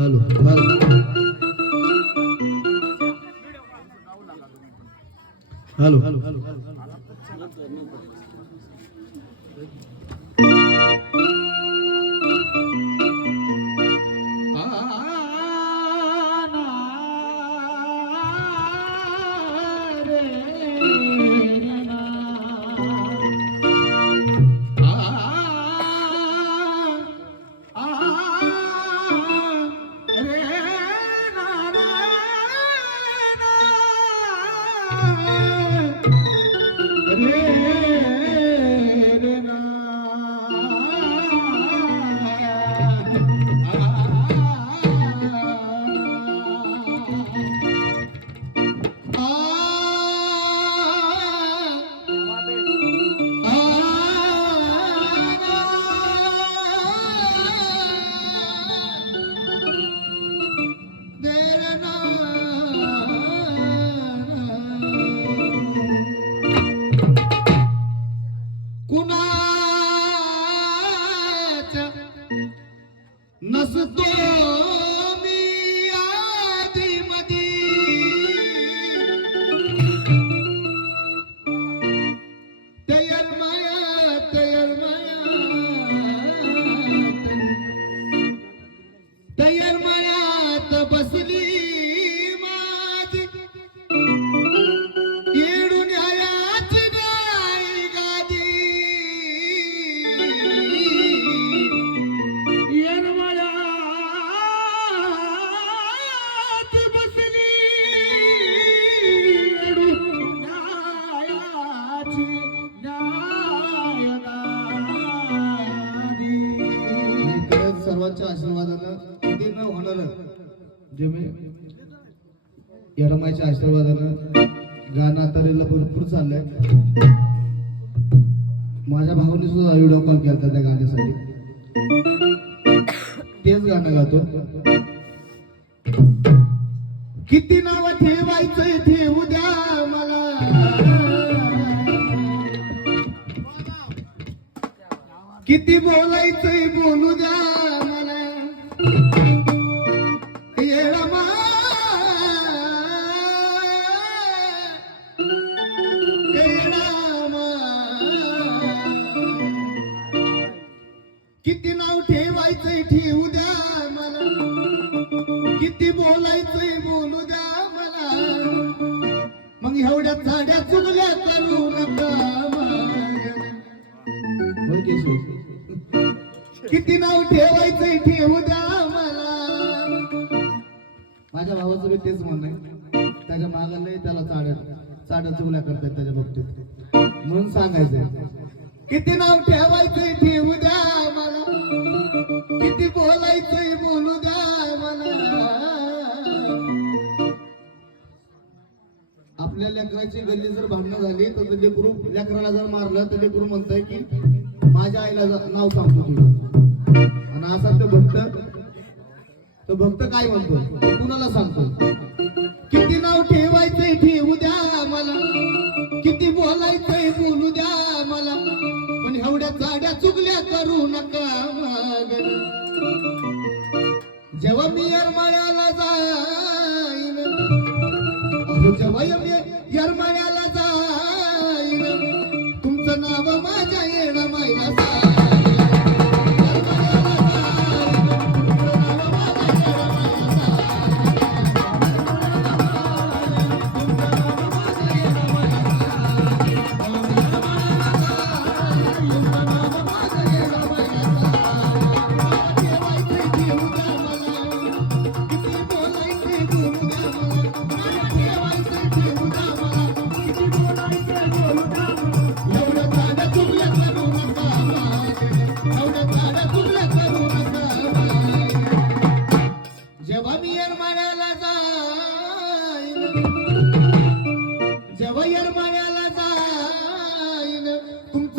Hello hello hello नसतो मी आधीमधी तयार मायात बसली माझी येडून आयाची नाही गादी सर्वांच्या आशीर्वादानं किती न होणार जे मी यडमाईच्या आशीर्वादानं गाणं तरीला भरपूर चाललंय. माझ्या भावाने सुद्धा व्हिडिओ कॉल केला त्या गाण्यासाठी. तेच गाणं गातो. किती नाव ठेवायचंय ठेवू द्या मला, किती बोलायचंय बोलू द्या मला. येडमा किती नाव ठेवायचंय ठेवू द्या मला, किती बोलायचंय बोलू द्या मला. मग एवढ्या झाड्या चुगल्या करू नका. किती नाव ठेवायचंय ठेवू द्या मला. माझ्या भावाचं बी तेच म्हणणं आहे. त्याच्या मागाला त्याला चाड्या चुगल्या करतात त्याच्या बाबतीत. म्हणून सांगायचंय किती नाव ठेवायचंय ठेवू द्या मला, किती बोलायचंय बोलू द्या मला. आपल्या लेकराची गल्ली जर भांडणं झाली तर लेकरू लेकराला जर मारलं तर लेकरू म्हणतंय की माझ्या आईला नाव सांगतो तुझं. आणि असा तो भक्त काय म्हणतो कुणाला सांगतो. किती नाव ठेवायचंय ठेवू द्या मला, किती बोलायचंय बोलू द्या मला. पण एवढ्या चाड्या चुगल्या करू नका मग. जेव्हा मी येरमाळ्याला जाईन, जेव्हा